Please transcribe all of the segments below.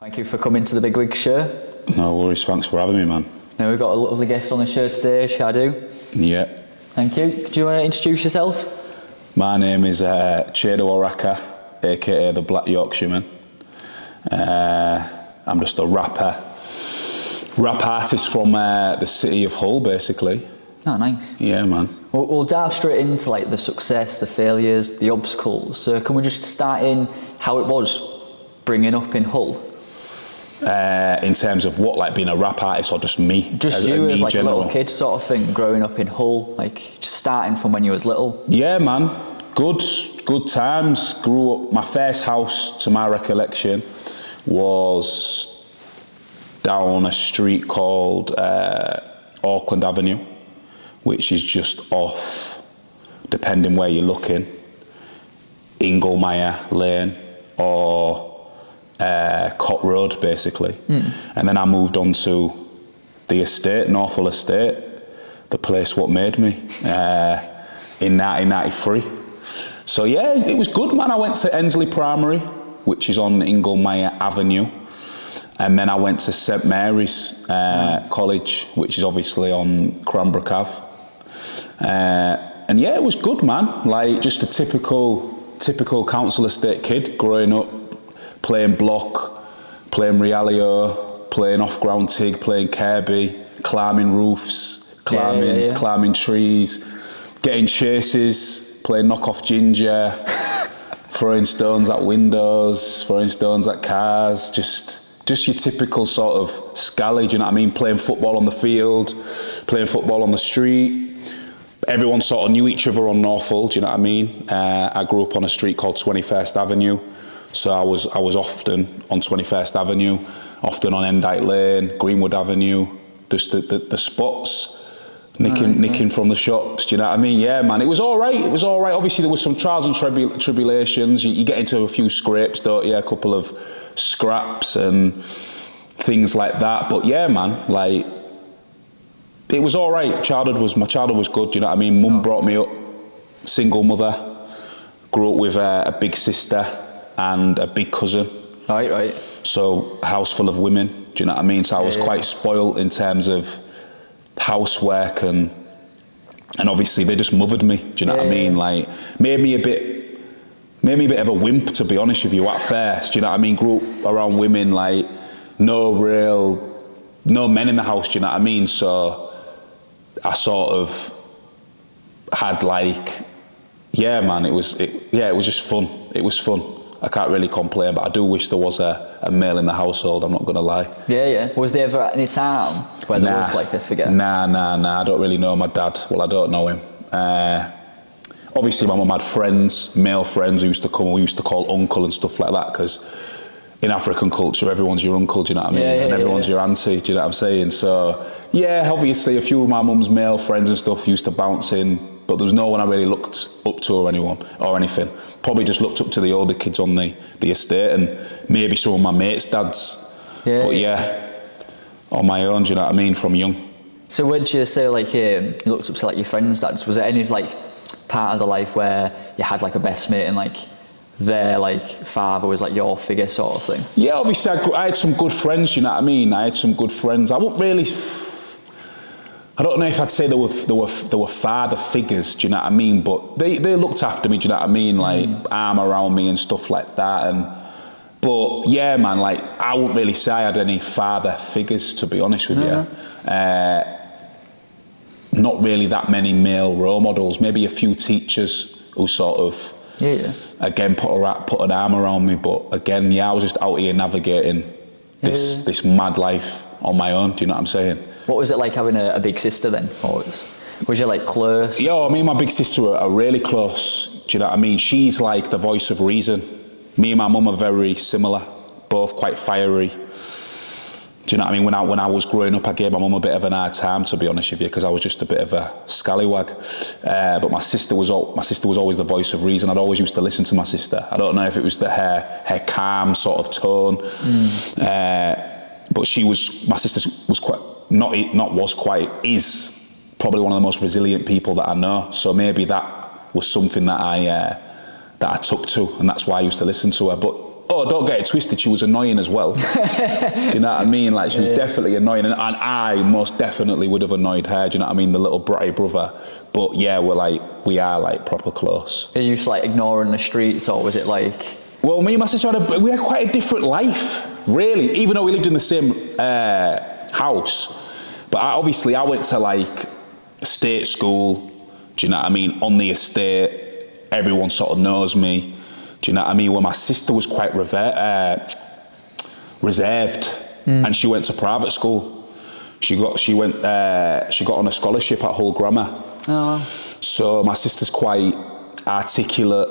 Thank you for coming to the Bigwigs show. No worries, thanks for having me, man. Now we've got a lovely guest on the show today, Chiedu. Yeah. Thank you. Do you want to introduce yourself? My name is Chiedu Oraka, aka the Black Yorkshireman. I'm just a rap artist from the city of Hull, basically. Oh, nice. Yeah, man. We'll dive straight into like the success, the failures, the obstacles. So can we just start in how it was bringing up in Hull? In terms of what, like being a rap artist, or just me? Just you as like general? A little kid sort of thing, growing up in Hull, like just starting from when you was little. Yeah, man. Good times. Grew up. My first house, to my recollection, was down a street called Auckland Avenue, which is just off, depending where you're looking, Inglemeyer Lane or Cott Road, basically. And then I moved on to the estate, North Hull Estate, the place what made me, in 1993. So yeah, it was good, man. I went to Ensley Primary, which is on Inglemeyer Avenue. And then I went to St Mary's College, which is obviously on Cranbrook Ave. And yeah, it was good, man. Like just a typical council estate kid growing up, playing block, playing Realio, playing off-ground tig, playing Kirby, climbing roofs, climbing trees, getting chases, playing knock-off ginger, throwing stones at windows, throwing stones at cars, just your typical sort of scally, do you know what I mean? Playing football on the field, playing football on the street. Everyone sort of knew each other on North Hull, do you know what I mean? I grew up on a street called 21st Avenue. So I was often on 21st Avenue, often on Endike Lane, Greenwood Avenue, just the spots, nicking from the shops, do you know what I mean? Yeah, man, it was all right. Obviously, there was some trials and tribulations. You get into a few scrapes, don't you? A couple of scraps and things like that. But yeah, man, like, it was all right. My childhood was good, do you know what I mean? Mum brought me up, single mother, grew up with a big sister and a big cousin. Right. So a house full of women, do you know what I mean? So I was quite spoilt in terms of housework and obviously they just mothered me, do you know what I mean? Like made me a bit of a wimp, to be honest with you, at first, do you know what I mean? Grew up around women, like no men in the house, do you know what I mean? So I sort of had like, yeah, man, it was just fun. It was fun. I can't really complain, but I do wish there was a male in the household, I'm not going to lie. Yeah. Was there ever any time where there was like a figure? Nah, I don't really know my dad. Well, I don't know him. Obviously, my mum had friends, male friends who used to come, we used to call uncle and stuff like that, because in African culture, everyone's your uncle, do you know what I mean? And everyone's your auntie, do you know what I'm saying? So, yeah, obviously, a few of my mum's male friends and stuff used to bounce in, but there was no one I really looked up to or anything. Probably just looked up to the older kids on the estate and maybe some of my mates' dads. But yeah, on my own, do you know what I mean, from young. So when you say like you looked up to like your friends' dads, was there any like part of the life where you had like a best mate and like their like father was like your figure sort of thing? Yeah, obviously I had some good friends, do you know what I mean? I had some good friends. I don't know if I'd say they were father figures, do you know what I mean? But they looked after me, do you know what I mean? Like arm around me and stuff like that. But yeah, man, like I wouldn't really say I had any father figures, to be honest with you. Not really that many male role models. Maybe a few teachers who sort of again put an arm around me. But again, I was just out here navigating this mad life on my own. Do you know what I'm saying? What was it like having a big sister then? Or was you like close? Yeah, me and my big sister are really close. Do you know what I mean? She's like the voice of reason. Me and my mum are very similar, both quite fiery. Do you know what I mean? When I was growing up, I gave my mum a bit of an hard time, to be honest with you, because I was just a bit of a scallywag. But my sister was always the voice of reason. I'd always used to listen to my sister. I don't know if it was her calm sort of tone, but my sister was quite. Is probably one of the most resilient people that I know. So maybe that was something that I took to, and that's why I used to listen to her. But oh, don't get it twisted, she was annoying as well. Do you know what I mean? Like, she was definitely annoying, and I most definitely would have annoyed her, do you know what I mean? The little bratty brother. But yeah, we are like proper close. Did you just like ignore her in the streets, or was it like... Well, me and my sister we had quite a different life, really, even though we lived in the same house. But I went to like state school, do you know what I mean? On the estate, everyone sort of knows me. Do you know what I mean? Well, my sister was quite reserved, and she went to private school. She got on a scholarship at Hull Grammar. Oh, wow. So my sister's quite articulate.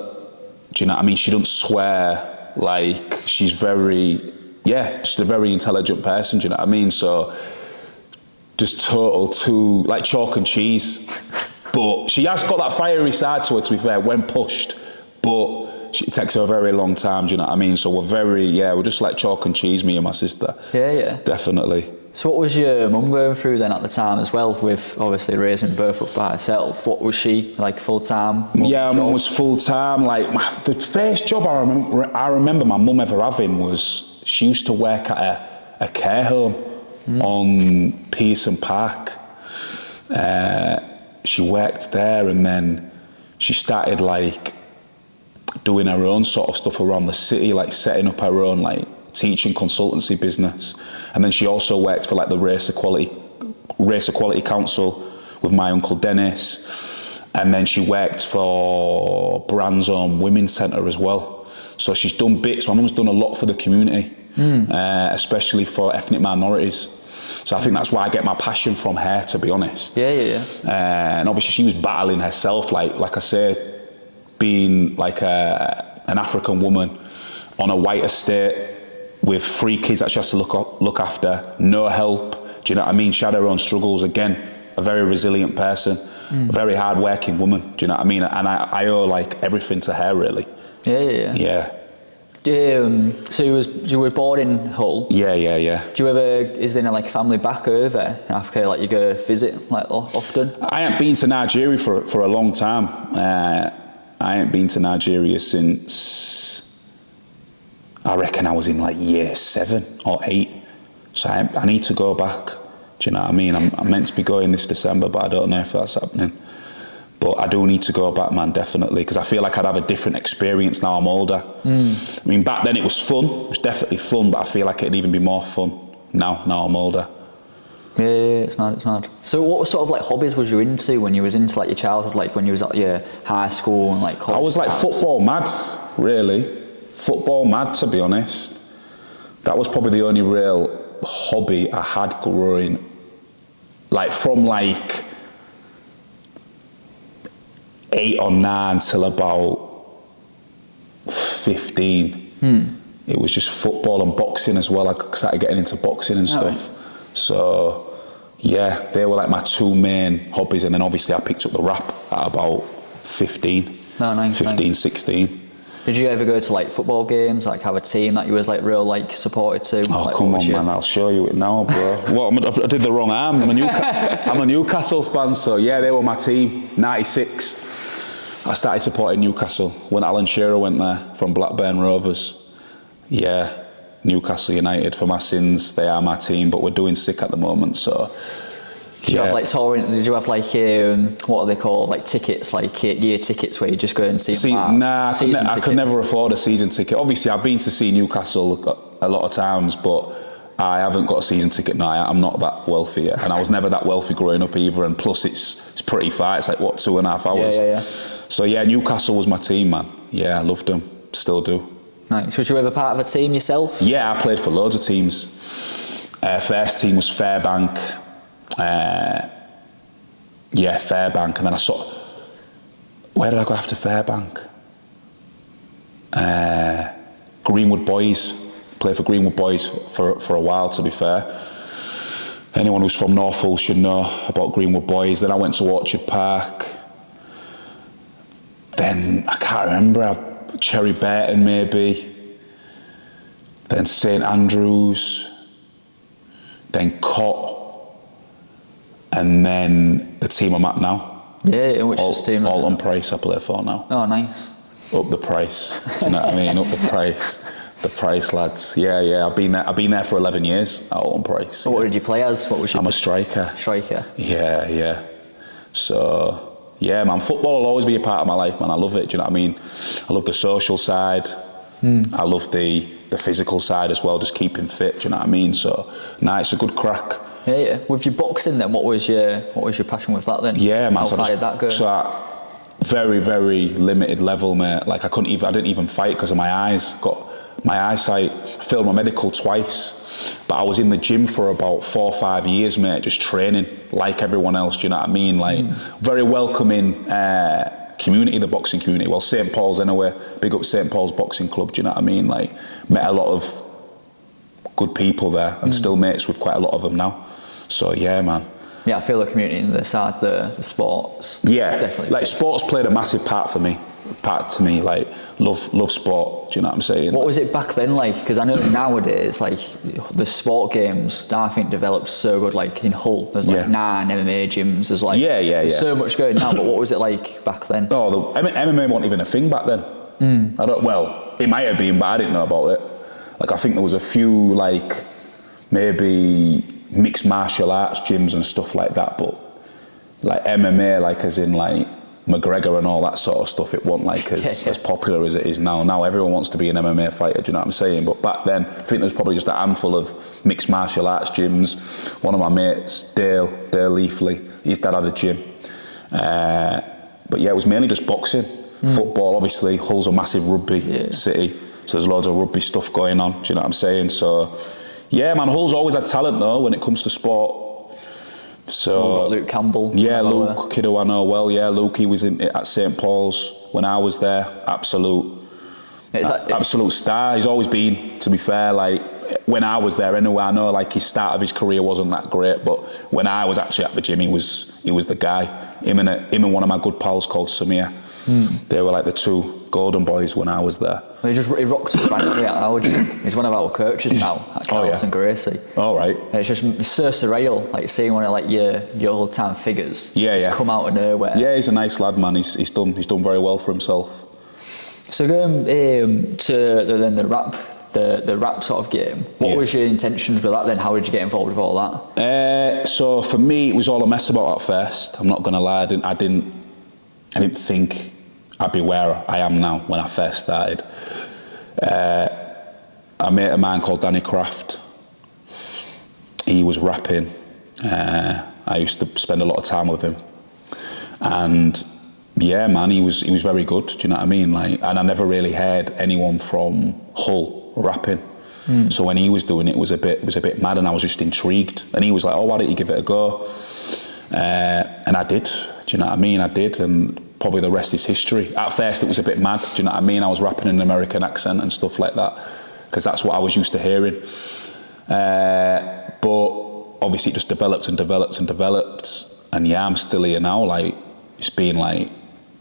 Do you know what I mean? She doesn't swear. Like, she's just a very intelligent person. Do you know what I mean? So just total like chalk and cheese. But she has got that fiery side to her, to be fair, when pushed. But it takes her a very long time, do you know what I mean? So we're just like chalk and cheese, me and my sister. Yeah. Definitely. So what was your mum going through then at the time as well, with obviously raising both up by herself? What was she, like, full-time? Yeah, my mum was full-time. Like, the first job I remember my mum ever having was, she used to work at a care home on Pearson Park. She worked there, and then she started like doing her own sort of stuff around the city, like setting up her own like teaching consultancy business. And then she also worked for like the Race Equality Council with my uncle Dennis. And then she worked for Brands Home Women's Centre as well. So she's done bits. My mum's done a lot for the community, especially for ethnic minorities. So I think that's why I get my passion from her, to be honest. Yeah. And obviously she was battling herself, like I say, being like an African woman on a white estate with 3 kids that she has to look after, no help. Do you know what I mean? She had her own struggles. Again, a very resilient person, a very hard-working woman. Do you know what I mean? And I owe like everything to her, really. Yeah. So you were born in Hull? Yeah. Do you ever, is there like family back over in Africa, like you go visit like often? I ain't been to Nigeria for a long time. I ain't been to Nigeria since, I reckon I was in like year 7 or 8. So I need to go back. Do you know what I mean? I'm meant to be going this December, but I don't know if that's happening. But I do need to go back, man, definitely, because I feel like I'd have a different experience now I'm older. I mean, back then it was fun. It was definitely fun, but I feel like it'd even be more fun now I'm older. Yeah, it's mad. So what sort of like hobbies was you into when you was into like your childhood, like when you was at your high school and like college? I was like football mad, really. Football mad, to be honest. That was probably the only real hobby I had growing, like from like 8 or 9 till about 15. It was just football and boxing as well. I started getting into boxing and stuff. Right. So yeah, they were like my 2 main hobbies, and then obviously I picked up the rap at about 15. Oh, nice. 16. Did you ever go to like football games, like have a team that you was like real like supported to? Oh, like, come on, man, I'll show you it now, bro. What, I did the wrong arm. I'm a Newcastle fan, so yeah, they were my team. 96. I started supporting Newcastle when Alan Shearer went there from Blackburn Rovers. Yeah, Newcastle United, for my sins, they are my team, but we're doing sick at the moment, so... Did you have like touring? Did you have like what are they called? Like tickets, like year tickets, where you just go and see them? Nah, I could never afford a season ticket. Obviously, I've been to see Newcastle a lot of times, but I haven't got a season ticket now. I'm not that wealthy yet, and I was never that wealthy growing up either. And plus, it's pretty far. It's like what, 2.5 hours. Yeah. So yeah, Newcastle was my team, man. Yeah, I loved them. Still do. Nice. Was you ever part of a team yourself? Yeah, I played for loads of teams. First team was Fairbank. Fairbank, and then I where did I go after Fairbank? Greenwood Boys. Played for Greenwood Boys for a while, to be fair. Anyone who's from North Hull should know about Greenwood Boys. Then I went to Orchard Park. Then I can't remember, Cherry Burton maybe. Then St Andrews. Then Cott. And then the team I'm at now. Yeah, which team? Alton Price I play for now. Oh, nice. Up the price. Do you know what I mean? Up the price. The Price lads. Yeah. I've been there for 11 years at Alton Price. What did you play as? What was your... I'm a striker. Striker? Yeah. So, yeah, man, football will always be a part of my life, man. I love it, do you know what I mean? I love the social side. I love the physical side as well, just keeping fit, do you know what I mean? So, it's a good crack. Yeah. With your boxing then, what was your passion with that then? Yeah, man. How far did that go? So at very, very limited level, mate. Like I didn't even fight because of my eyes. Got my eyesight, failed my medical twice. But I was in the gym for about 4 or 5 years, mate, just training like everyone else, do you know what I mean? Like very welcoming community, the boxing community. Well, St. Paul's anyway, big up St. Paul's Boxing Club, do you know what I mean? Like met a lot of good people there and still mates with quite a lot of them now. So yeah, man. Yeah, I feel the community in the side, the sports. Yeah, definitely. Like sports played a massive part to me. Like love sport. Do you know what I'm saying? What was it back then like? Because I know nowadays, like the sport games, I think developed so good. Like in Hull, there's like 9 MMA gyms. There's like there's so much going now. But what was it like back then? Oh, the MMA wasn't even a thing back then. Well, it might have been, but I didn't know about it. Like I think there was a few like maybe mixed martial arts gyms and stuff like that, but like MMA, like as in like McGregor and all that sort of stuff, it wasn't like as popular as it is now. Now everyone wants to be an MMA fighter, do you know what I'm saying? But back then, I think there was probably just a handful of mixed martial arts gyms. One of my mates, Dale Leafley, his dad had a gym. But yeah, it was mainly just boxing. Football, obviously, Hull's a massive rugby city, so there's loads of rugby stuff going on, do you know what I'm saying? So yeah, man, Hull's always had talent though when it comes to sport. So got Luke Campbell. Yeah, Luke, kid who I know well. Yeah, Luke, he was at St. Paul's when I was there. Absolute star. He's always been, to be fair. Like when I was there, anyway, I know like his start of his career wasn't that great, but when I was actually at the gym, he was the guy. Him and one of my good pals called Samir. They were like the 2 golden boys when I was there. He rocks it right at our gym. He's one of our coaches now at Carlton Gracie. All right. It's so surreal, like seeing one of like your old time figures. Just come out of nowhere. Yeah, he's a nice lad, man. He's done very well for himself. So going to the rap sort of game. What was your intentions with that then? How did you get involved with all that? So for me, it was all a mess about at first. I'm not gonna lie. I didn't think I'd be where I am now when I first started. I met a man called Danny Craft. He was rapping. I used to spend a lot of time with him. And yeah, man, he was very good, do you know what I mean? Like, and I never really heard anyone from Hull rapping. So when he was doing it, it was a bit mad, and I was just intrigued. And he was like, "Oh, why don't you give it a go?" And I did. Do you know what I mean? I did, and probably the rest is history. At first, it was a bit mad. Do you know what I mean? I was rapping in an American accent and stuff like that because that's what I was used to hearing. But obviously, it just developed and developed and developed. And yeah, I'm still here now. Like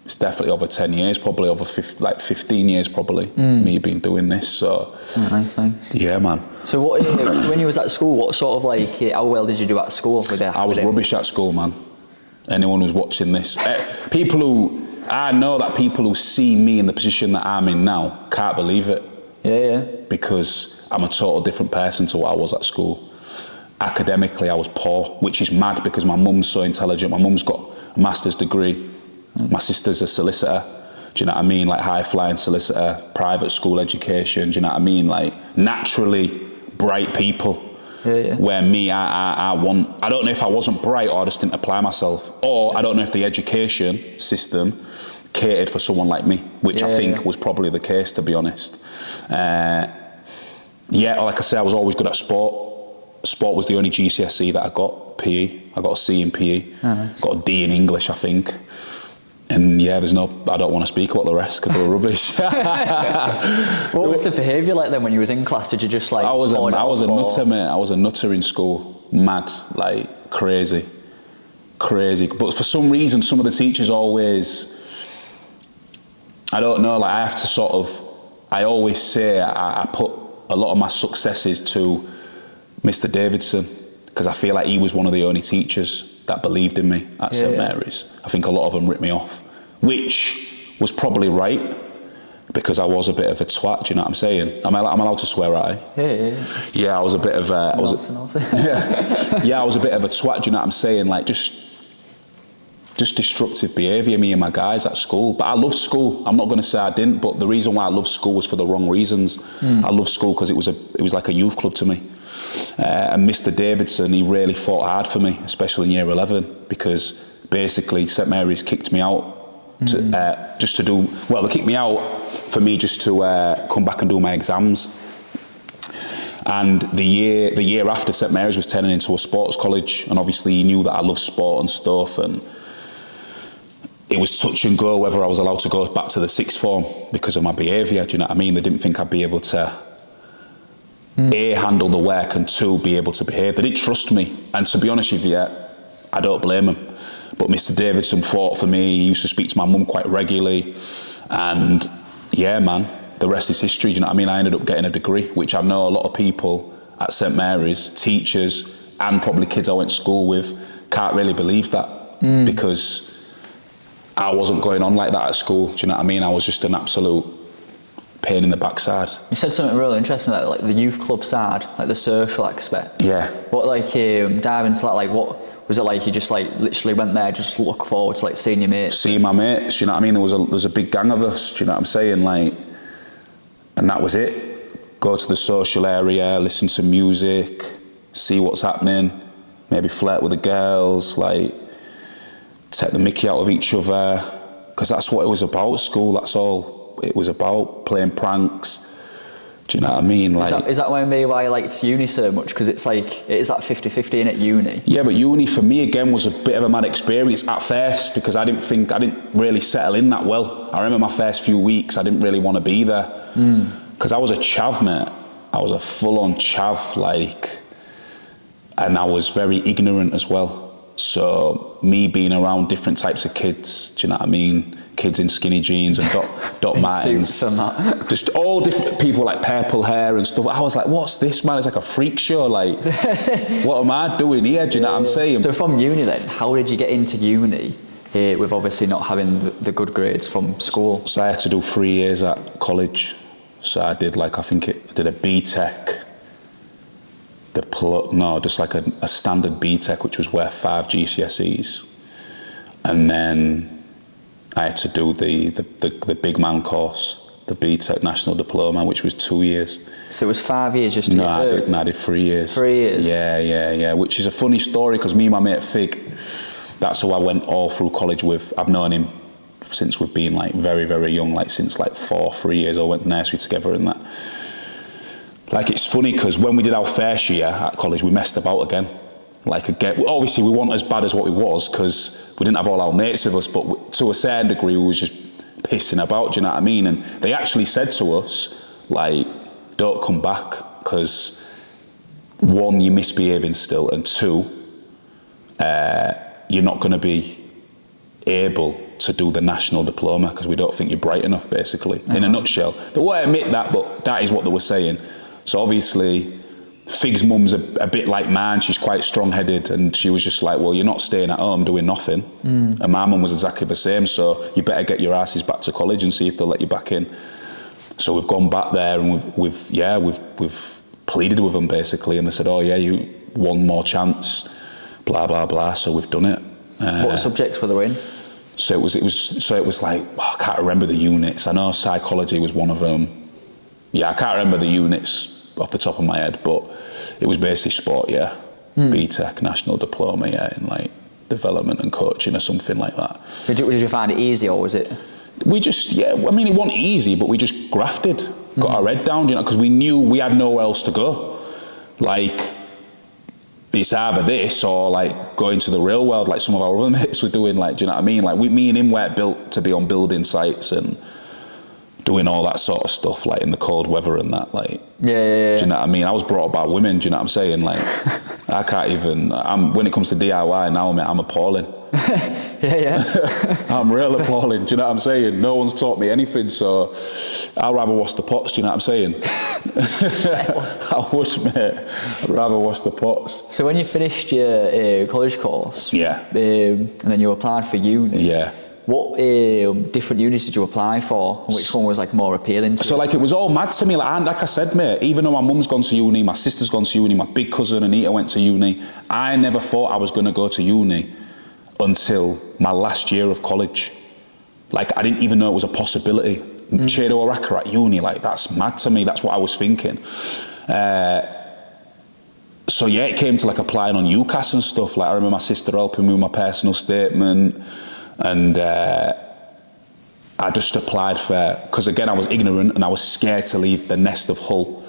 it's definitely over 10 years, probably over 15 years, probably. Me being doing this. So nice, thanks. Yeah, man. So when you was at school, what sort of like how well did you do at school? I was rubbish at school, man. Anyone who's watching this, I know that people who see me in the position that I'm in now can't believe it. Yeah. Because I'm a total different person to what I was at school. Academically, I was poor, which is mad because my mum's so intelligent. My mum's got a master's degree. My sister's a solicitor. Do you know what I mean? Like high-flying solicitor, private school education. Do you know what I mean? Like naturally bright people. Yeah. Where me, I don't know if I wasn't bright or I just didn't apply myself, or I don't know if the education system catered for someone like me, which I think was probably the case, to be honest. Like I say, I was always good at sport. Sport was the only GCSE that I got, PE. I got a C in PE, got a D in English, I think. And yeah, I don't want to speak about the rest because they were rubbish. What was the behaviour like then when you was in class? Did you just like... I was a nutter, mate. I was a nutter in school. Mad, like crazy. But for some reason, some of the teachers always... I don't know, like I have to sort of... I always say I put a lot of my successes to Mr. Davidson because I feel like he was one of the only teachers that believed in me at St. Mary's. I think a lot of them ripped me off, which was probably right because I was a bit of a twat. Do you know what I'm saying? I'm allowed to swear, right? Yeah. Yeah, I was a bit of a... I was a bit of a twat. Do you know what I'm saying? Like just destructive behaviour, me and my guys at school. But I loved school. I'm not going to say I didn't, but the reason why I loved school was for the wrong reasons. I loved school because it was like a youth club to me. And Mr. Davidson, he really fought hard for me, especially in year 11, because basically St Mary's kicked me out just to do, well, they kicked me out for me just to come back and do my exams. And the year after, St Mary's was turning into a sports college, and obviously he knew that I loved sport and stuff, and it was touch and go whether I was allowed to go back to the sixth form because of my behaviour. Do you know what I mean? They didn't think I'd be able to A, handle the work, and 2, be able to behave. They didn't trust me, and to be honest with you, I don't blame them. But Mr. Davidson fought for me. He used to speak to my mum quite regularly, and yeah, man, the rest is history. Do you know what I mean? I ended up getting a degree, which I know a lot of people at St Mary's, teachers, and probably kids I went to school with, can't really believe that because I wasn't going on like that at school. Do you know what I mean? I was just an absolute pain in the backside. You said something really interesting, like the youth club side, like the social aspect. Yeah. What, like, dive into that, like, what was it like? You just like literally went there, just look forward to like seeing your mates? Seeing my mates, you know what I mean? There was a big gang of us, do you know what I'm saying? Like, and that was it. Go to the social area, listen to music, see what's happening, maybe flirt with the girls, like, take the mickey out of each other, because that's what it was about, school. That's all it was about, playing pranks. Do you know what I mean? Like, is that why I liked uni so much? Because it's like, it is that 50-50 in at uni. Yeah, but uni for me again was a bit of a mad experience at first, because I didn't really settle in that well. I remember my first few weeks, I didn't really want to be there, because I was a chav, mate. I was a full-on chav, like, and I was very ignorant as well. So me being around different types of kids, do you know what I mean? Kids in skinny jeans and Doc Martens, just all different people, like purple hair and stuff. I was like, what's this, man? It's like a freak show. Like, what am I doing here? Do you know what I'm saying? So from uni then, how did you get into uni with obviously not having the good grades from school? So I had to do 3 years at college. So I did I did a BTEC. Just like a standard BTEC, which was worth 5 GCSEs. And then I had to do the big man course, the BTEC National Diploma, which was 2 years. So it was 5 years just to get through? I did 3 years. 3 years? Yeah, which is a funny story, because me and my mate Fig, that's who I went all through college with. I've known him since we've been like very, very young, like since like 3 years. I went to nursery together and that. Like, it's funny because when we did our first year at college, we messed about again. Like, again, obviously we weren't as bad as what we was because we didn't have all our mates with us, but to a certain degree we was just pissing about, do you know what I mean? And they actually said to us, like, don't come back because, 1, you're misbehaving still, and 2, you're not going to be able to do the national diploma because we don't think you're bright enough, basically, in a nutshell. They won't admit that, but that is what they were saying. So obviously, Fig's mum's a bit like mine. She's quite strong-headed, and she was just like, well, you're not staying at home doing nothing. And my mum was exactly the same, so you better get your asses back to college and see if they'll let you back in. So we've gone back there, and we've pleaded with them, basically, and they said, oh yeah, you 1 more chance, blah, blah, blah, so we've done it. What subjects were they in? So it was like, I can't remember the units. I know psychology was one of them. Yeah, I can't remember the units off the top of my head, but it was basically sport, yeah. BTEC, National Diploma, yeah, in like development and coaching or something like that. Did you find it easy, or was it? We just, yeah, I mean, it wasn't easy, but we just grafted, got our head down, you know, because we knew we had nowhere else to go. Like, it's either this or like going to the real world, like some of our other mates were doing, like, do you know what I mean? Like, me and him weren't built to be on building sites and doing all that sort of stuff, like in the cold weather and that, like. Yeah. Do you know what I mean? I was brought up by women, do you know what I'm saying? Like, I can't even, when it comes to DIY now, mate, I'm appalling. Yeah. I'm real appalling, do you know what I'm saying? No one's taught me anything, so I'd rather wash the pots, do you know what I'm saying? I would, mate. I'd rather wash the pots. So when you finished your college course, yeah, and then you applied for uni, yeah, What different unis did you apply for? And which one was like more appealing to you? So like it was all mad to me. Like I said, mate, even though my mum's gone to uni, my sister's gone to uni, my big cousin Anita went to uni, I never thought I was going to go to uni until my last year of college. Like I didn't even know it was a possibility. Chiedu Oraka at uni, like that's mad to me. That's what I was thinking. So yeah, it came to like applying on UCAS and stuff. Like I remember my sister helping me with my personal statement, and I just applied for, because again I was ignorant and I was scared to leave the nest of Hull.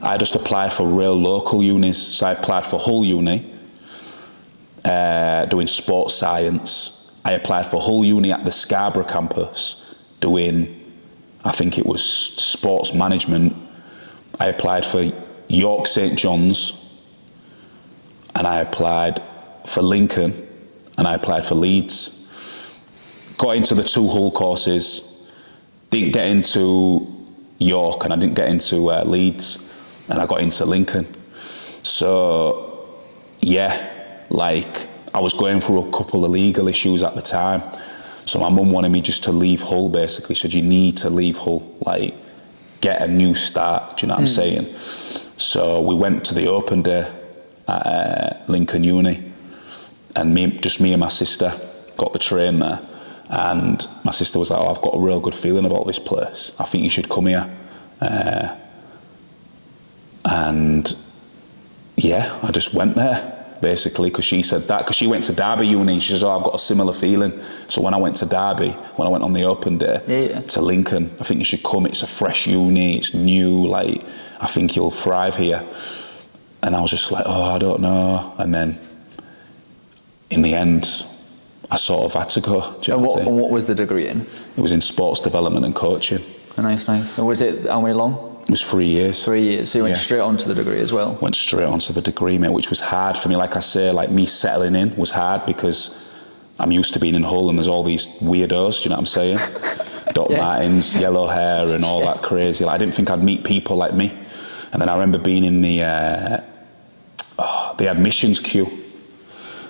I just applied for real local unis. So I applied for Hull Uni, doing sports science. I applied for Hull Uni at the Scarborough campus, doing, I think it was sports management. I applied for York St John's, and I applied for Lincoln, and I applied for Leeds. Got into the 2 Hull courses, didn't get into York, and I didn't get into Leeds, and I got into Lincoln. So yeah, like I was going through a couple of legal issues at the time. So my mum wanted me just to leave Hull, basically. She said, you need to leave Hull, like get a new start, do you know what I'm saying? So we went to the open day at Lincoln Uni, and me and my sister got the train there, and my sister was like, oh, I've got a real good feeling about this place. I think you should come here. And yeah, I just went there, basically, because she said that, because she went to Derby Uni. She says, oh, I've got a similar feeling. So when I went to Derby, when I went on the open day to Lincoln, I think you should come. It's a fresh uni, it's new, like, I think you'll thrive here. And I was just like, oh, I don't know. And then in the end, I sort of had to go. And what was the degree in? It was in sports development and coaching. Oh, nice. And was it, how many long? It was 3 years. 3 years. So you went straight on to the degree as well? Went straight on to the degree, mate, which was hard for me. Like I say, like me settling in was hard because I'm used to being in Hull and there's all these weirdos, do you know what I'm saying? Doc Martens, yellow hair and all that crazy. Like, I didn't think I'd meet people like me. And then I remember being in the admissions queue,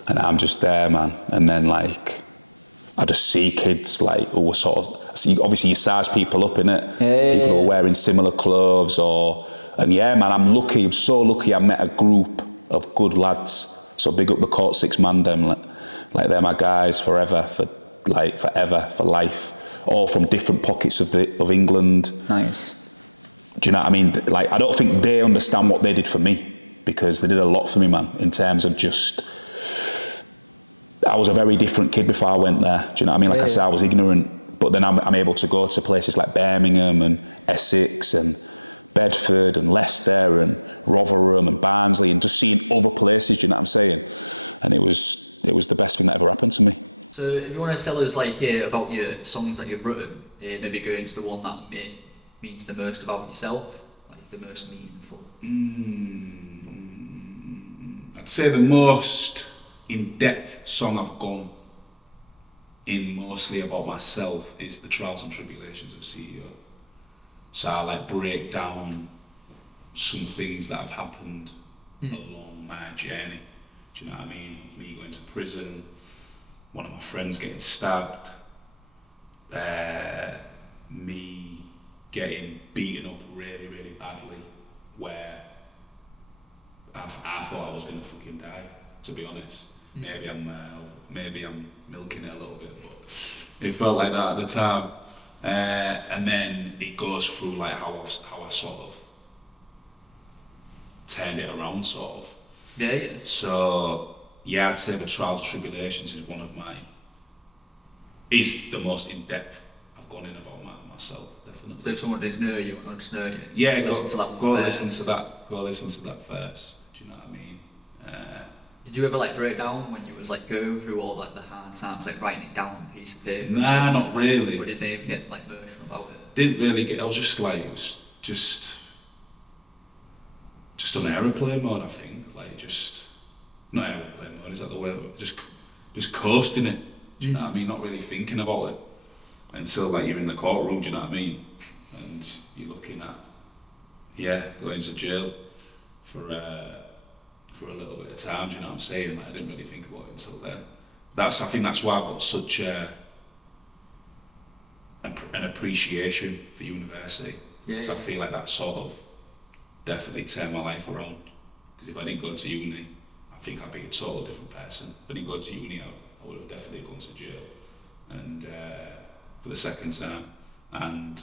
and I'm just there, man. And then like, I just see kids like who were sort of, obviously you size people up, innit? People who are wearing similar clothes and yeah, man, I'm so lucky I met a group of good lads. So big up the Court 6 man, them, like they're my guys forever, for life, all from different pockets of England. Nice. Do you know what I mean? Like, I don't think they understand what they did for me, because they did a lot for me, man, in terms of just, I was a very different kid before I went there. Do you know what I mean? Like I said, I was ignorant, but then I'm able to go to places like Birmingham and Essex and Bedford and Leicester and Rotherham and Barnsley, and just seeing other places, do you know what I'm saying? And it was the best thing that ever happened to me. So if you want to tell us like about your songs that you've written, maybe go into the one that means the most about yourself, like the most meaningful. I'd say the most in-depth song I've gone in mostly about myself is the trials and tribulations of CEO. So I like break down some things that have happened along my journey. Do you know what I mean? Me going to prison, one of my friends getting stabbed, me getting beaten up really, really badly, where I thought I was gonna fucking die, to be honest. Maybe I'm milking it a little bit, but it felt like that at the time. And then it goes through like how I sort of turned it around, sort of. Yeah. So yeah, I'd say the trials and tribulations is the most in depth I've gone in about myself, definitely. So if someone didn't know you, wanted to know you, yeah, go listen to that. Go listen to that first. Do you know what I mean? Did you ever like break down when you was like going through all like the hard times, like writing it down on a piece of paper? Nah, not really. Or did they even get like emotional about it? Didn't really get. I was just like, it was just on aeroplane mode, I think. Like just not aeroplane mode. Is that the way? Just coasting it. Do you know what I mean? Not really thinking about it until like you're in the courtroom. Do you know what I mean? And you're looking at going to jail for a little bit of time, do you know what I'm saying? Like, I didn't really think about it until then. I think that's why I've got such a an appreciation for university. Yeah, So yeah. I feel like that sort of definitely turned my life around. Because if I didn't go to uni, I think I'd be a total different person. If I didn't go to uni, I would have definitely gone to jail, and for the second time, and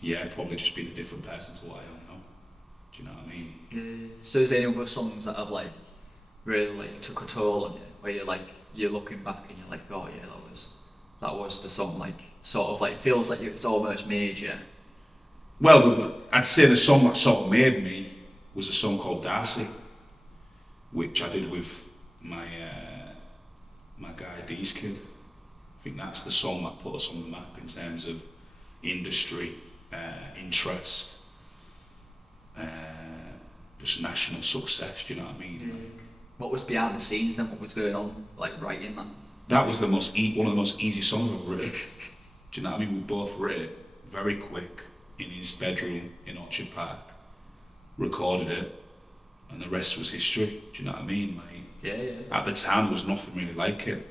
yeah, probably just been a different person to what I am now. Do you know what I mean? Yeah. So is there any other songs that have like really like took a toll on you, where you're looking back and you're like, oh yeah, that was the song, like sort of like feels like it's almost made you. Well, I'd say the song that sort of made me was a song called Darcy, which I did with my my guy D's Kid. I think that's the song that put us on the map in terms of industry, interest, just national success. Do you know what I mean? Yeah. What was behind the scenes then? What was going on, like writing that? That was one of the most easy songs I've written. Do you know what I mean? We both wrote it very quick in his bedroom in Orchard Park, recorded it, and the rest was history. Do you know what I mean? Like, Yeah. at the time, there was nothing really like it.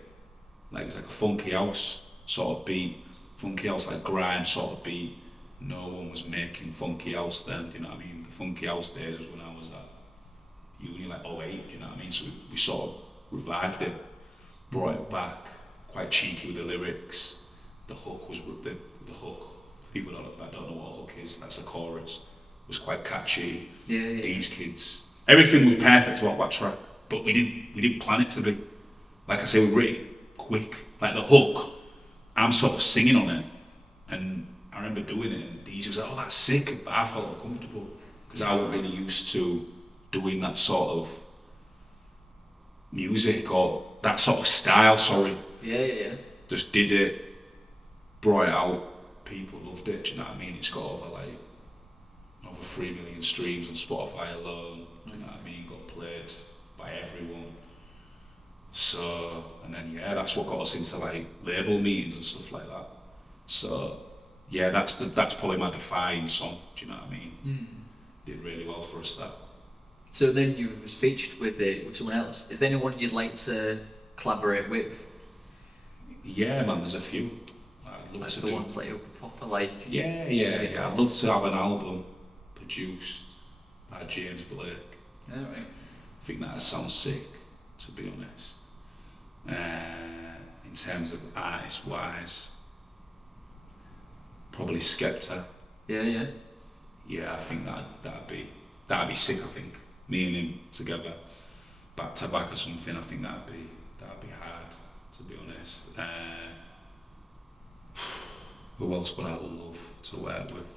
Like, it's like a funky house sort of beat, funky house like grime sort of beat. No one was making funky house then. Do you know what I mean? The funky house days was when I was at uni, like '08. Do you know what I mean? So we sort of revived it, brought it back, quite cheeky with the lyrics. The hook was the hook. People don't know what a hook is. That's a chorus. It was quite catchy. Yeah. These kids, everything was perfect about that track, but we didn't plan it to be. Like I say, we wrote it quick. Like the hook, I'm sort of singing on it, and I remember doing it, and Deezy was like, "Oh, that's sick," but I felt uncomfortable because I wasn't really used to doing that sort of music or that sort of style. Sorry. Yeah. Just did it, brought it out. People loved it. Do you know what I mean? It's got over 3 million streams on Spotify alone. Do you know what I mean? Got played by everyone. So, and then yeah, that's what got us into like label meetings and stuff like that. So, yeah, that's probably my defining song. Do you know what I mean? Did really well for us that. So then you was featured with someone else. Is there anyone you'd like to collaborate with? Yeah, man, there's a few. I'd love Like to the do. ones like proper like. Yeah. I'd love to have an album produced by James Blake. Yeah, right. I think that sounds sick, to be honest. In terms of artist wise, probably Skepta. Yeah. Yeah, I think that'd be sick. I think me and him together, back to back or something. I think that'd be hard, to be honest. Who else would I love to work with?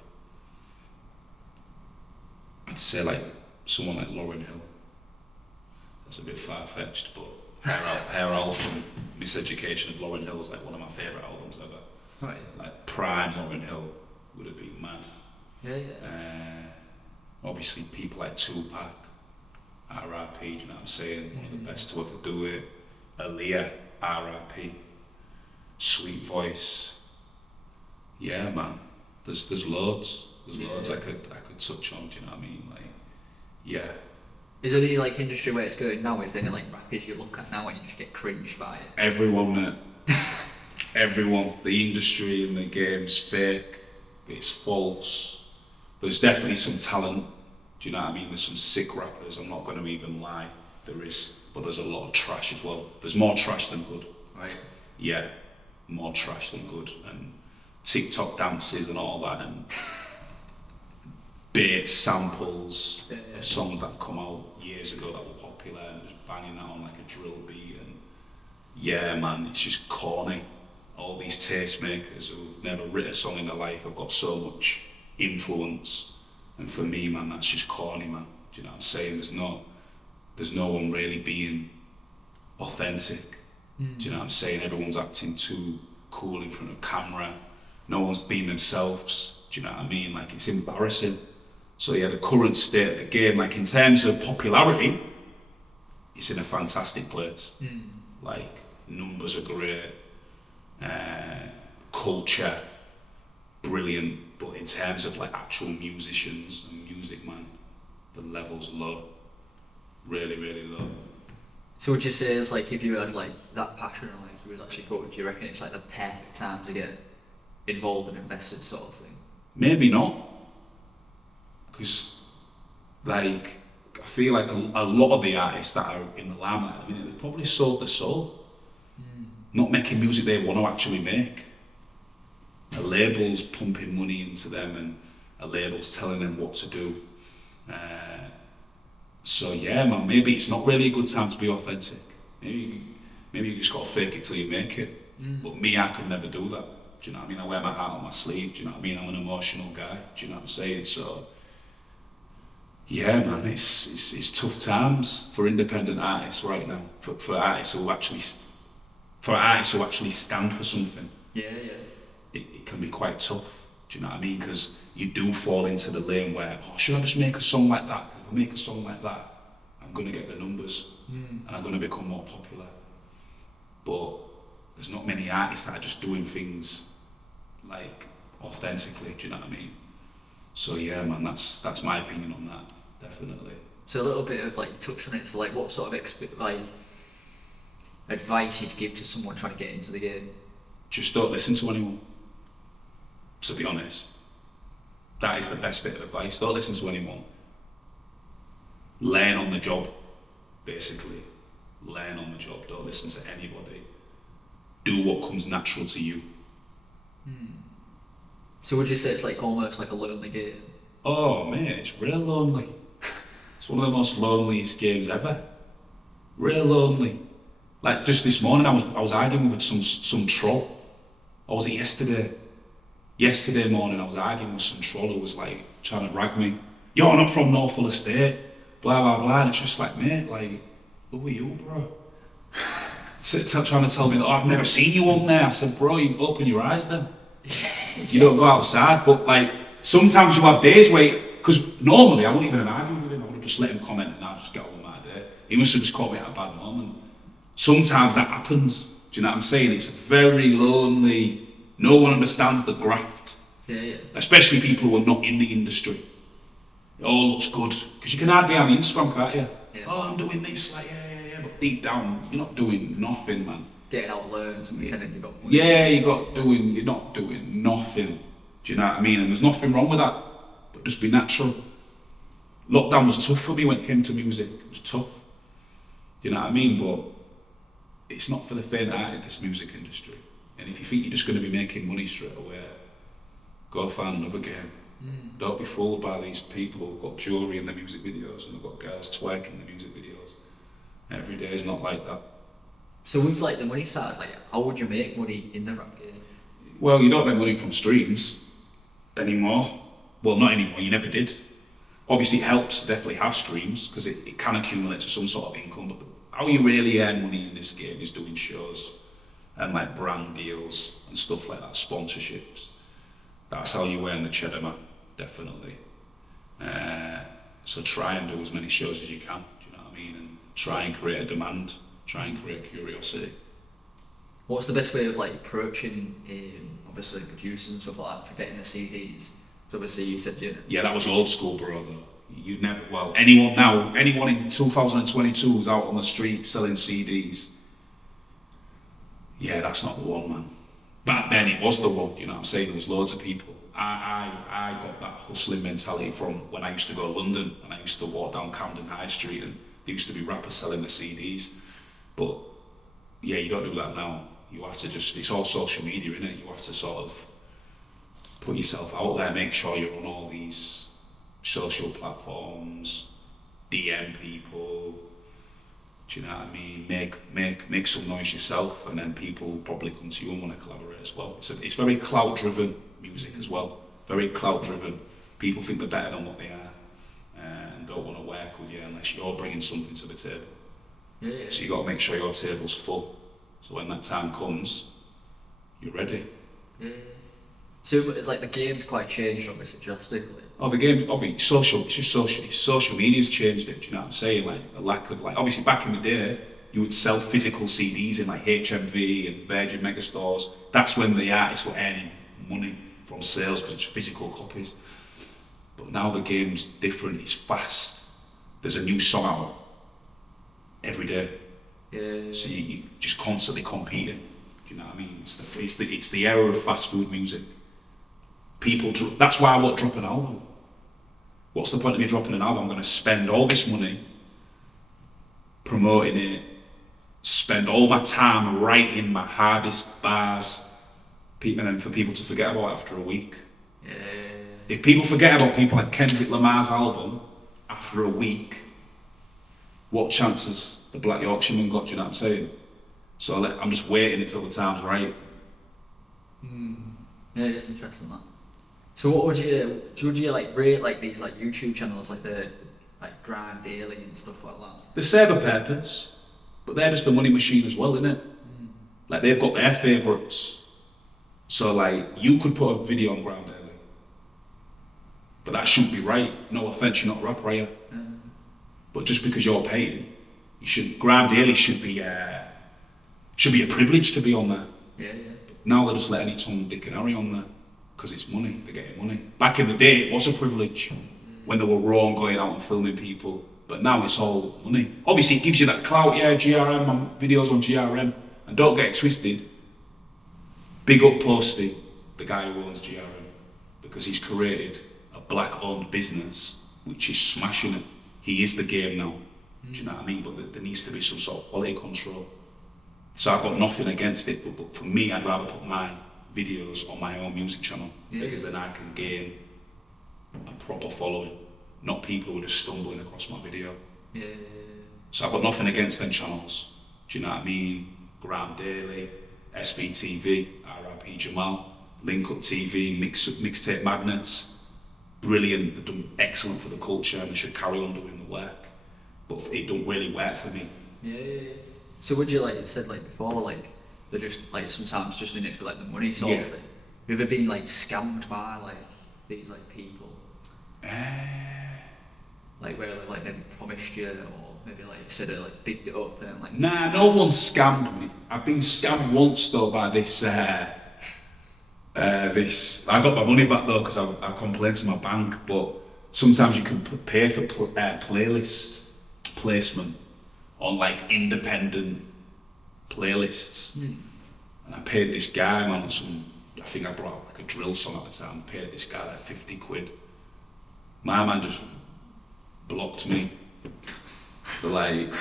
I'd say like someone like Lauryn Hill. That's a bit far-fetched, but her album, Miseducation of Lauryn Hill is like one of my favourite albums ever. Right. Like prime Lauryn Hill would have been mad. Yeah. Obviously people like Tupac, R.I.P., do you know what I'm saying? One of the best to ever do it. Aaliyah, R.I.P. Sweet voice. Yeah, man. There's loads. There's loads I could touch on. Do you know what I mean? Like, yeah. Is there any like industry where it's going now? Is there any like rappers you look at now and you just get cringed by it? Everyone, mate. Everyone. The industry and the game's fake. It's false. There's definitely some talent. Do you know what I mean? There's some sick rappers. I'm not going to even lie. There is, but there's a lot of trash as well. There's more trash than good. Right. Yeah, more trash than good, and TikTok dances and all that, and bait samples of songs that have come out years ago that were popular, and just banging that on like a drill beat, and yeah, man, it's just corny. All these tastemakers who've never written a song in their life have got so much influence, and for me, man, that's just corny, man. Do you know what I'm saying? There's no one really being authentic. Do you know what I'm saying? Everyone's acting too cool in front of camera. No one's being themselves. Do you know what I mean? Like, it's embarrassing. So yeah, the current state of the game, like in terms of popularity, it's in a fantastic place. Like, numbers are great, culture, brilliant, but in terms of like actual musicians and music, man, the level's low. Really, really low. So would you say it's like if you had like that passion or like you was actually good, do you reckon it's like the perfect time to get involved and invested sort of thing? Maybe not, because like I feel like a lot of the artists that are in the limelight, I mean, they've probably sold their soul, not making music they want to actually make. A label's pumping money into them, and a label's telling them what to do. So yeah, man, maybe it's not really a good time to be authentic. Maybe you just got to fake it till you make it. But me, I could never do that. Do you know what I mean? I wear my heart on my sleeve. Do you know what I mean? I'm an emotional guy. Do you know what I'm saying? So yeah, man, it's tough times for independent artists right now. For artists who actually stand for something. Yeah. It can be quite tough. Do you know what I mean? Because you do fall into the lane where, oh, should I just make a song like that? Because if I make a song like that, I'm going to get the numbers and I'm going to become more popular. But there's not many artists that are just doing things like authentically. Do you know what I mean? So yeah, man, that's my opinion on that, definitely. So a little bit of like touch on it. So like, what sort of advice you'd give to someone trying to get into the game? Just don't listen to anyone. To be honest, that is the best bit of advice. Don't listen to anyone. Learn on the job, basically. Learn on the job. Don't listen to anybody. Do what comes natural to you. So would you say it's like almost like a lonely game? Oh mate, it's real lonely. It's one of the most loneliest games ever. Real lonely. Like just this morning, I was arguing with some troll. Or was it yesterday? Yesterday morning, I was arguing with some troll who was like trying to rag me. You're not from Norfolk Estate, blah blah blah. And it's just like, mate, like, who are you, bro? Trying to tell me that, oh, I've never seen you on there. I said, bro, you open your eyes then. You don't go outside. But like, sometimes you have days where, because normally I wouldn't even argue with him. I would have just let him comment and I'd just get on with my day. He must have just caught me at a bad moment. Sometimes that happens. Do you know what I'm saying? It's very lonely. No one understands the graft. Yeah. Especially people who are not in the industry. It all looks good. Because you can hide behind the Instagram, can't you? Yeah. Oh, I'm doing this, like, yeah. But deep down, you're not doing nothing, man. Getting out loans and pretending you've got money. Yeah, you're not doing nothing. Do you know what I mean? And there's nothing wrong with that. But just be natural. Lockdown was tough for me when it came to music. It was tough. Do you know what I mean? But it's not for the faint-hearted, this music industry. And if you think you're just going to be making money straight away, go find another game. Don't be fooled by these people who've got jewellery in their music videos and they've got girls twerking in their music videos. Every day is not like that. So with like the money side, like how would you make money in the rap game? Well, you don't make money from streams anymore. Well, not anymore, you never did. Obviously it helps to definitely have streams because it can accumulate to some sort of income, but how you really earn money in this game is doing shows and like brand deals and stuff like that, sponsorships. That's how you earn the cheddar, man, definitely. So try and do as many shows as you can, do you know what I mean? And try and create a demand, try and create curiosity. What's the best way of like approaching obviously producers and stuff like that for getting the CDs? So obviously you said Yeah, that was old school, bro, though. You'd never, well, anyone in 2022 who's out on the street selling CDs, yeah, that's not the one, man. Back then it was the one, you know what I'm saying? There was loads of people. I got that hustling mentality from when I used to go to London and I used to walk down Camden High Street and there used to be rappers selling the CDs. But yeah, you don't do that now. You have to just, it's all social media, innit? You have to sort of put yourself out there, make sure you're on all these social platforms, DM people, do you know what I mean? Make some noise yourself, and then people will probably come to you and want to collaborate as well. It's very clout-driven music as well. Very clout-driven. People think they're better than what they are, and don't want to work with you unless you're bringing something to the table. Yeah. So you got to make sure your table's full. So when that time comes, you're ready. Yeah. So it's like the game's quite changed obviously drastically. Oh, the game, obviously, social media's changed it, do you know what I'm saying? Like, the lack of, like, obviously back in the day, you would sell physical CDs in like HMV and Virgin Megastores. That's when the artists were earning money from sales because it's physical copies. But now the game's different, it's fast. There's a new song out every day. Yeah. So you just constantly competing, do you know what I mean? It's the era of fast food music. That's why I won't drop an album. What's the point of me dropping an album? I'm going to spend all this money promoting it, spend all my time writing my hardest bars, and then for people to forget about it after a week. Yeah. If people forget about people like Kendrick Lamar's album after a week, what chances the Black Yorkshireman got? Do you know what I'm saying? So I'm just waiting until the time's right. Yeah, it's interesting that. So what would you like rate like these like YouTube channels like the like Grind Daily and stuff like that? They serve a purpose, but they're just a money machine as well, innit? Like they've got their favourites. So like you could put a video on Grind Daily, but that shouldn't be right. No offence, you're not a rapper, are you? But just because you're paying, Grind Daily should be a privilege to be on there. Yeah. Now they just let any Tom, Dick and Harry on there because it's money. They're getting money. Back in the day, it was a privilege when they were raw and going out and filming people. But now it's all money. Obviously, it gives you that clout. Yeah, GRM, videos on GRM, and don't get it twisted. Big up Posty, the guy who owns GRM, because he's created a black-owned business which is smashing it. He is the game now. Do you know what I mean? But there needs to be some sort of quality control. So I've got nothing against it, but for me, I'd rather put my videos on my own music channel because then I can gain a proper following, not people who are just stumbling across my video. Yeah. So I've got nothing against them channels. Do you know what I mean? Grind Daily, SBTV, RIP Jamal, Link Up TV, Mixtape Madness. Brilliant, they've done excellent for the culture and they should carry on doing the work. But it don't really work for me. Yeah. So would you, like you said like before, like they're just like sometimes just in it for like the money sort of thing? Have you ever been like scammed by like these like people? Like where they like maybe promised you or maybe like said it like bigged it up and then like... Nah, no one scammed me. I've been scammed once though by this, I got my money back though because I complained to my bank, but sometimes you can pay for playlist placement on like independent playlists. And I paid this guy, man, on some, I think I brought like a drill song at the time, paid this guy like 50 quid. My man just blocked me. But like,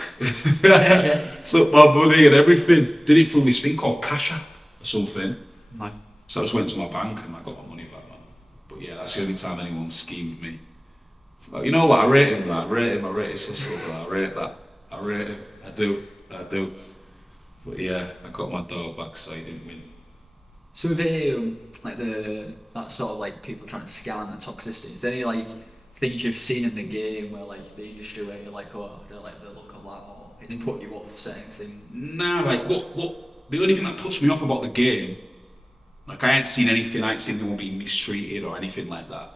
took my money and everything. Did it through this thing called Cash App or something. So I just went to my bank and I got my money back, man. But yeah, that's the only time anyone schemed me. But you know what, I rate him, man. I rate his hustle, I rate that. I rate him, I do. But yeah, I got my dog back so he didn't win. So with like that sort of like people trying to scam and toxicity, is there any like things you've seen in the game where like the industry where you're like, oh, they're like the look of that or it's put you off certain things? Nah, like what the only thing that puts me off about the game, like I ain't seen anyone being mistreated or anything like that.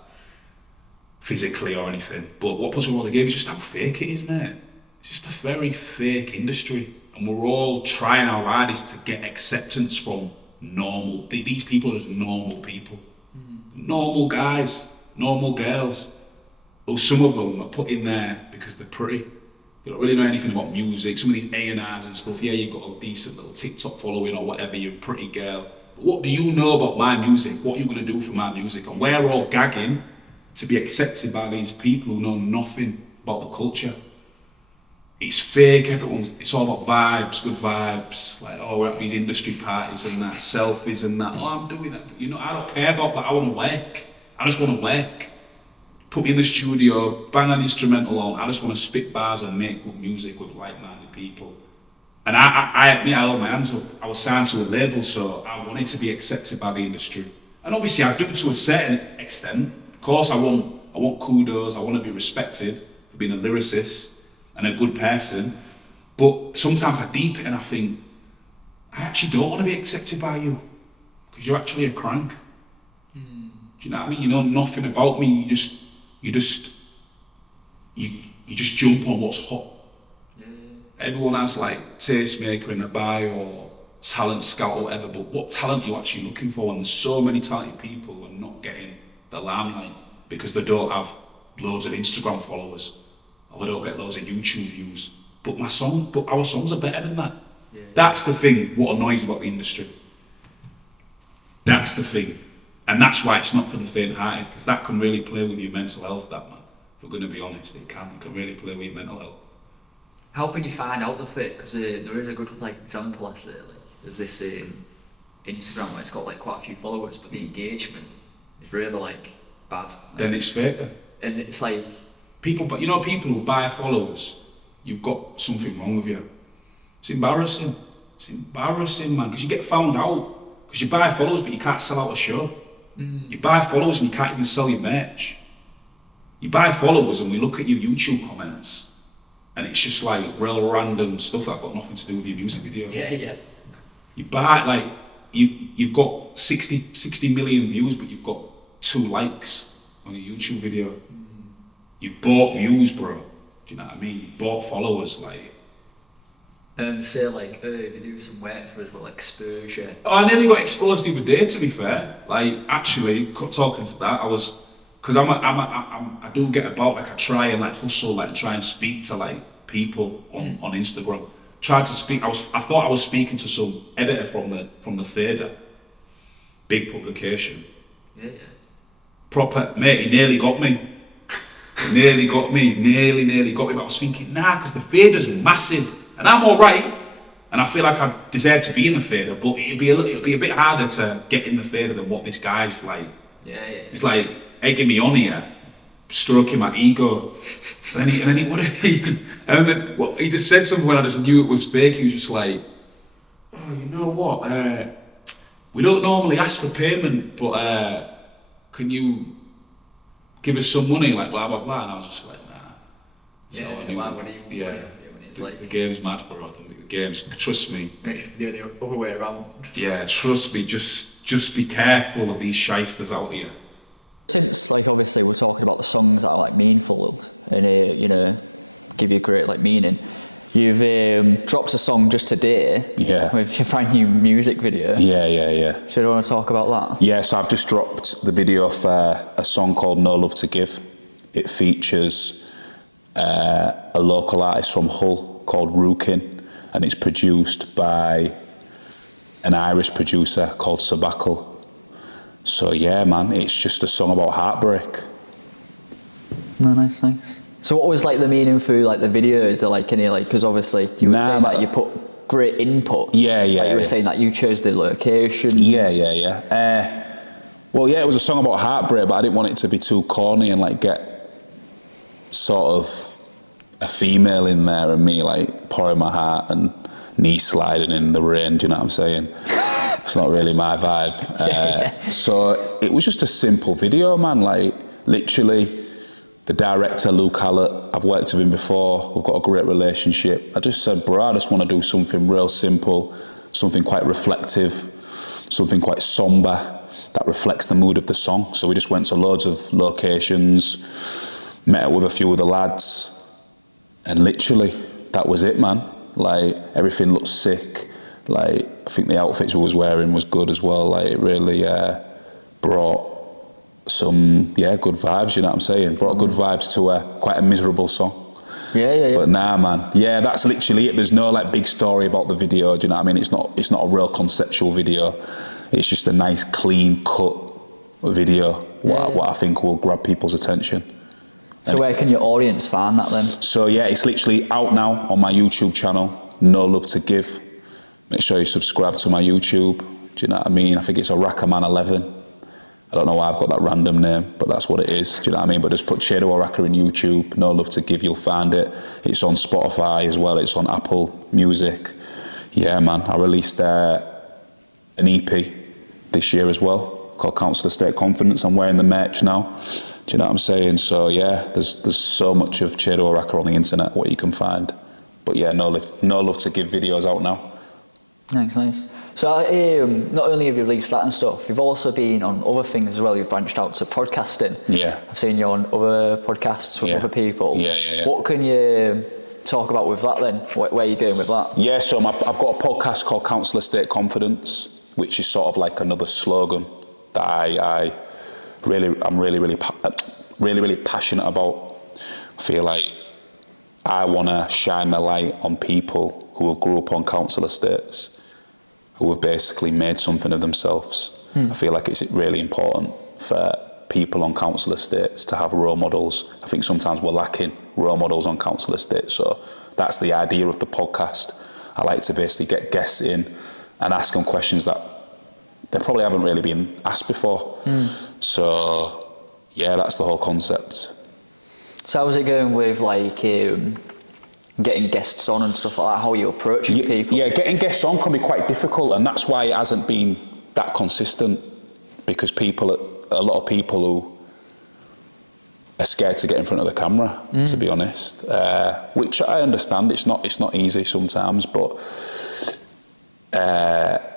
Physically or anything. But what puts me off the game is just how fake it is, mate. It's just a very fake industry. And we're all trying our hardest to get acceptance from these people are just normal people. Normal guys, normal girls. Or some of them are put in there because they're pretty. They don't really know anything about music. Some of these A&Rs and stuff, yeah, you've got a decent little TikTok following or whatever, you're a pretty girl. But what do you know about my music? What are you going to do for my music? And we're all gagging to be accepted by these people who know nothing about the culture. It's fake, it's all about vibes, good vibes, like, oh, we're at these industry parties and that, selfies and that, oh, I'm doing that, you know, I don't care about that, I want to work, I just want to work. Put me in the studio, bang an instrumental on, I just want to spit bars and make good music with like-minded people. And I held my hands up, I was signed to a label, so I wanted to be accepted by the industry. And obviously I do to a certain extent, of course I want kudos, I want to be respected for being a lyricist, and a good person, but sometimes I deep it and I think, I actually don't want to be accepted by you, because you're actually a crank. Do you know what I mean? You know nothing about me, you just jump on what's hot. Everyone has like tastemaker in a bio or talent scout or whatever, but what talent are you actually looking for when there's so many talented people who are not getting the limelight because they don't have loads of Instagram followers? Or they don't get loads of YouTube views. But our songs are better than that. That's the thing, what annoys me about the industry. That's the thing. And that's why it's not for the faint-hearted, because that can really play with your mental health, that, man. If we're going to be honest, it can really play with your mental health. How can you find out the fit? Because there is a good example actually. There's this Instagram where it's got quite a few followers, but the engagement is really bad. Then it's fake. And it's people, but people who buy followers, you've got something wrong with you. It's embarrassing. It's embarrassing, man, because you get found out. Because you buy followers, but you can't sell out a show. You buy followers and you can't even sell your merch. You buy followers and we look at your YouTube comments and it's just real random stuff that's got nothing to do with your music video. Yeah. You buy, you've got 60 million views, but you've got 2 likes on your YouTube video. You've bought views, bro. Do you know what I mean? You bought followers, say if you do some work for us, we'll expose you. Oh, I nearly got exposed the other day, to be fair. Actually, talking to that, because I do get about, I try and hustle, try and speak to people on Instagram. Tried to speak, I thought I was speaking to some editor from the Fader, big publication. Yeah. Proper, mate, he nearly got me. Nearly got me, but I was thinking, nah, because the Fader's massive. And I'm alright, and I feel like I deserve to be in the Fader, but it'll be a bit harder to get in the Fader than what this guy's like. Yeah. He's egging me on here, stroking my ego. And then he just said something when I just knew it was fake. He was just oh, you know what? We don't normally ask for payment, but can you give us some money? Blah blah blah. And I was just nah. Yeah. The game's mad, bro. The game's, trust me. The other way around. Yeah, trust me. Just be careful of these shysters out here. Since obviously we're talking about the songs that are meaningful and give you a great meaning, you've dropped a song just today. Yeah. With your brand new music video. Yeah. So do you want to talk about that? Yeah, so I've just dropped the video of a song called No Love to Give. It features a local artist from Hull called Rookin, and it's produced by an Irish producer called Sabacal. So yeah, man, it's just a song about heartbreak. No, nice. So what was the meaning through the video? Is there any because obviously you were saying that you put great input. Yeah. You were saying that you chose the location. Yeah. Well, yeah, it was a song about heartbreak, but I didn't want it to be too corny and get sort of a female in there and me pouring my heart and knee sliding in the rain. Do you know what I'm saying? It's not really my vibe. So it was just a simple video, man. Literally, the director, Luke Hallett, I've worked with him before. We've got a great relationship. I just said, bro, I just want to do something real simple, something quite reflective, something quite somber that reflects the mood of the song. So we just went to loads of locations, met up with a few of the lads, and literally, that was it, man. Everything looked sick. I think the outfits we was wearing was good as well. It really brought some, good vibes, you know what I'm saying? Brought good vibes to quite a miserable song. Yeah. But nah, man. Yeah, that's literally it. There's no big story about the video, do you know what I mean? It's not a real conceptual video. It's just a nice, clean cut video, what I think will grab people's attention. So where can your audience find that then? So yeah, it's literally out now on my YouTube channel, No Love to Give. Make sure you subscribe to my YouTube. Do you know what I mean? I think it's Oraka Man 11. I don't know why I've got that random name, but that's what it is. Do you know what I mean? But just put Chiedu Oraka in YouTube, No Love to Give, you'll find it. It's on Spotify as well. It's on Apple Music. Yeah, man. I released an EP this year as well called Council Estate Confidence. I'm wearing the merch now. Do you know what I'm saying? So yeah, there's so much of Chiedu Oraka on the internet, what you can find. But yeah, No Love to Give videos out now. Nice. So not only have you released that and stuff, you've also been on other things as well. You've branched out to podcasting. Yeah. I've seen you on other podcasts with other people. Yeah. What can you talk about with that then? Where are you going with that? Yeah, so I've got a podcast called Council Estate Confidence, which is sort of another slogan that I'm really passionate about. I feel like I want to shine the light on people who grew up on council estates, who have basically made something of themselves. I feel like it's really important for people on council estates to have role models. I think sometimes we're lacking role models on council estates, so that's the idea of the podcast. I like to basically get guests in and ask them questions that they probably haven't really been asked before. So yeah, that's the whole concept. So how's it going with like getting guests on and stuff like that? How are you approaching people? Yeah, getting guests on can be quite difficult, and that's why it hasn't been that consistent, because a lot of people who are scared to get in front of the camera, to be honest, which I understand. It's not easy sometimes, but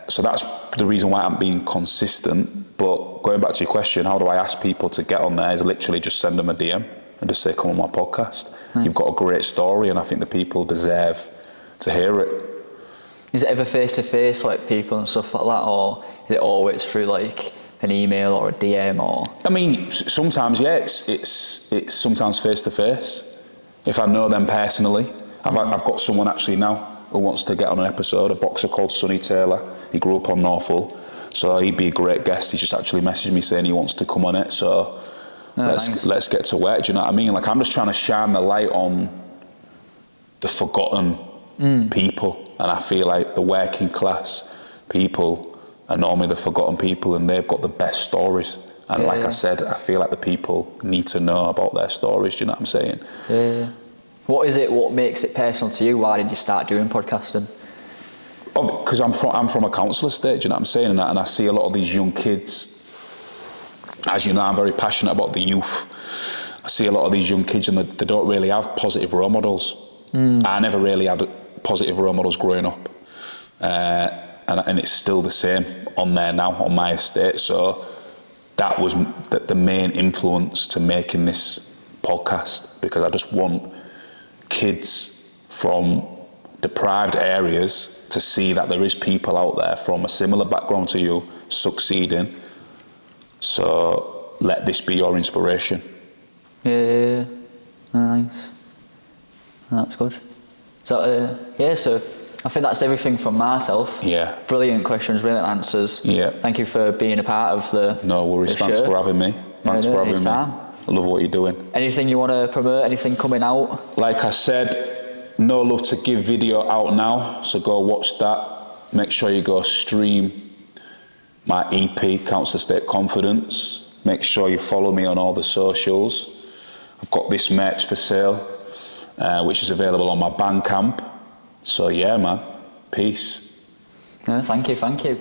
so that's the reason why I haven't been consistent. But going back to your question, how do I ask people to get on there? Is literally just send them a DM and just say, come on my podcast. You've got a great story, and I think the people deserve to hear it. Is it ever face to face, like people and stuff like that, or is it always through like an email or a DM? Or I mean, sometimes it's sometimes face to face. If I know them personally, I've got someone actually now who wants to get on an episode. A boxer called Sonny Taylor. He grew up on Norfolk, so he'd be a great guest. He just actually messaged me saying he wants to come on it. So let's get to work. Do you know what I mean? Like, I'm just trying to shine the light on the forgotten people, and I feel like the working class people are normally the forgotten people, and they've got the best stories. And I said, I feel like the people need to know about their stories. Do you know what I'm saying? Yeah. What is it? What makes it personal to you? Why did you start doing podcasting? Because I'm from a council estate. Do you know what I'm saying? And I see a lot of these young kids. As you know, I'm very passionate about the youth. I see a lot of these young kids, and they don't really have positive role models. I never really had positive role models growing up, and it's still the same on there now on my estate. So that was the main influence to making this podcast, because I just want kids from deprived areas to see that there is people out there from a similar background to you succeeding. So let this be your inspiration. Yeah. Nice. That's good. So so I think that's everything from myself. Yeah. Brilliant questions, brilliant answers. Yeah. Thank you for being a part of the No worries. Thanks for having me. Thanks for having me. I love what you're doing. Anything you want to promote? Anything coming out? Like I said, No Love to Give video out now, so go watch that. Make sure you go stream my EP, Council Estate Confidence. Make sure you follow me on all the socials. I've got this merch for sale, which is available on my Bandcamp. So yeah, man, peace. Thank you.